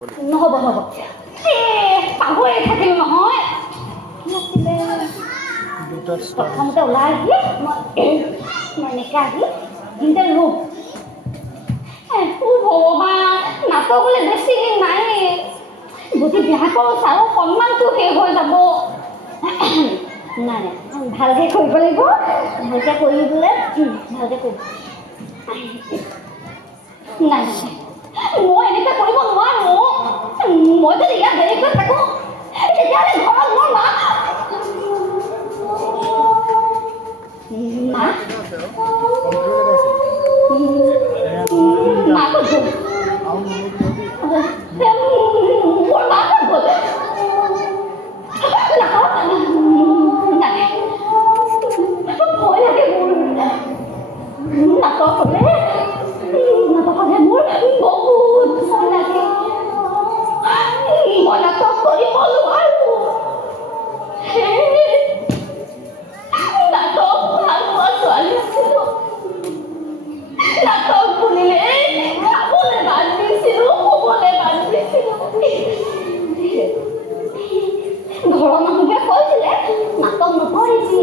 নহ'ব নহ'ব পাহৰি থাকিলোঁ নহয় কি আছিলে প্ৰথমতে ওলাই আহি মই এনেকৈ আহি কিন্তু ৰূপ ভগৱান নাটকলৈ বেছি দিন নাই যদি বেয়া কৰোঁ ছাৰৰ সন্মানটো শেষ হৈ যাব নাই নাই ভালকৈ কৰিব লাগিব ভালকৈ কৰিবলৈ ভালকৈ কৰিব নাই নাই মই এনেকৈ কৰিব নোৱাৰোঁ মই যদি ইয়াত দেৰিকৈ থাকোঁ তেতিয়াহ'লে ঘৰত মোৰ মা মাকো গ'ল মোৰ মাকো গ'ল নাই ভয় লাগে মোৰ নাটক হ'লে মোৰ বহুত ভয় লাগে মই নাটক কৰিব নোৱাৰোঁ নাটক ভাল পোৱা ছোৱালী আছিলোঁ নাটক বুলিলে খাবলৈ বাদ দিছিলোঁ শুবলৈ বাদ দিছিলোঁ ঘৰৰ মানুহে কৈছিলে নাটক নকৰিবি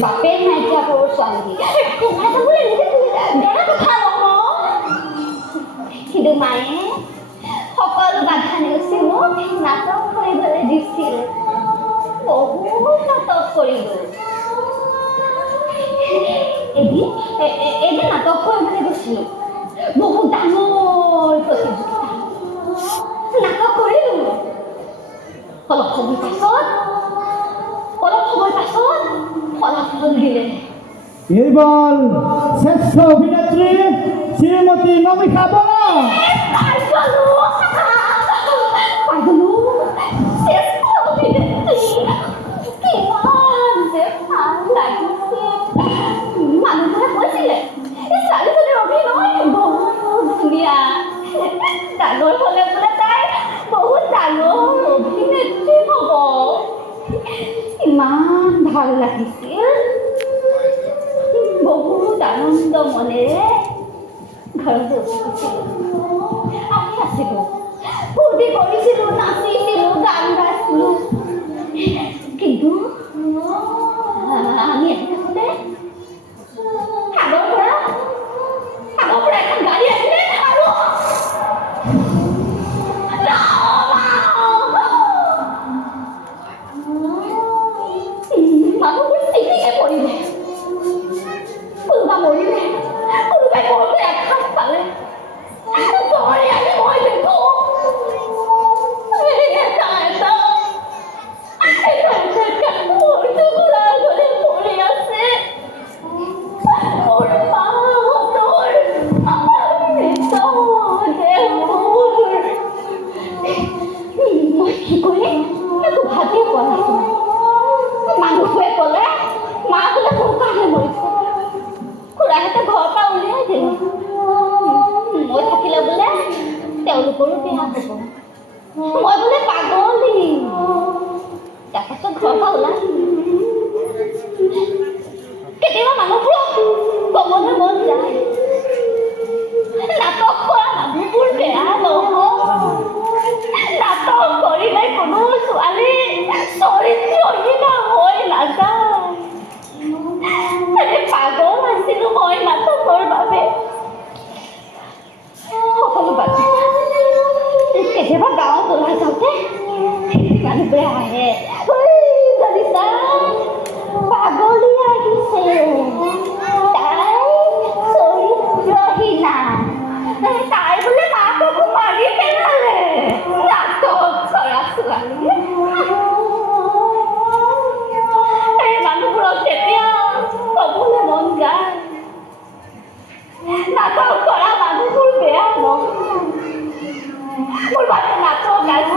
বাপেক নাইকিয়া কৰোঁ ছোৱালী সোমাই যাবলৈ বেয়া কথা নহয় কিন্তু মায়ে সকলো বাধা নেওচি মোক নাটক কৰিবলৈ দিছিল বহুত নাটক কৰিলোঁ এদিন নাটক কৰিবলৈ গৈছিলোঁ বহুত ডাঙৰ প্ৰতিযোগিতা নাটক কৰিলোঁ অলপ সময় পাছত ফলাফল দিলে এইবাৰ শ্ৰেষ্ঠ অভিনেত্ৰী শ্ৰীমতী নমিষা বৰা মানুহবোৰে কৈছিলে এই ছোৱালীজনীৰ অভিনয় বহুত ধুনীয়া ডাঙৰ হ'লে বোলে তাই বহুত ডাঙৰ অভিনেত্ৰী হ'ব ইমান ভাল লাগিছিল বহুত আনন্দ মনেৰে ঘৰলৈ আহি আছিলোঁ ফূৰ্তি কৰিছিলোঁ নাচিছিলোঁ গান গাইছিলোঁ কিন্তু আমি আহি থাকোঁতে আগৰ পৰা এখন গাড়ী আহিলে আৰু মানুহবোৰ চিটিকে পৰিলে কোনোবা মৰিলে কোনোবাই কৰবাই আঘাত পালে দৌৰি আহি মই দেখোঁ মানুহবোৰে ক'লে মা বোলে মোৰ কাৰণে মৰিছে খুৰাহঁতে ঘৰৰ পৰা উলিয়াই দিলে মই থাকিলে বোলে তেওঁলোকৰো বেয়া হ'ব মই বোলে পাগলী তাৰপাছত ঘৰৰ পৰা ওলাই কেতিয়াবা মানুহবোৰক ক'বলৈ মন যায় নাটক কৰা মানুহবোৰ বেয়া নহয় নাটক কৰিলে কোনো ছোৱালী চৰিত্ৰহীন হৈ নাযায় পাগল আছিলোঁ মই নাটকৰ বাবে সকলো বাদ কেতিয়াবা গাঁৱত ওলাই যাওঁতে মানুহবোৰে আহে জানিছা পাগলী আহিছে তাই চৰিত্ৰহীনা তাই বোলে মাককো মাৰি পেলালে নাটক কৰা ছোৱালী মানুহবোৰক তেতিয়া ক'বলৈ মন যায় নাটক কৰা মানুহবোৰ বেয়া নহয় মোৰ বাবে নাটক আছে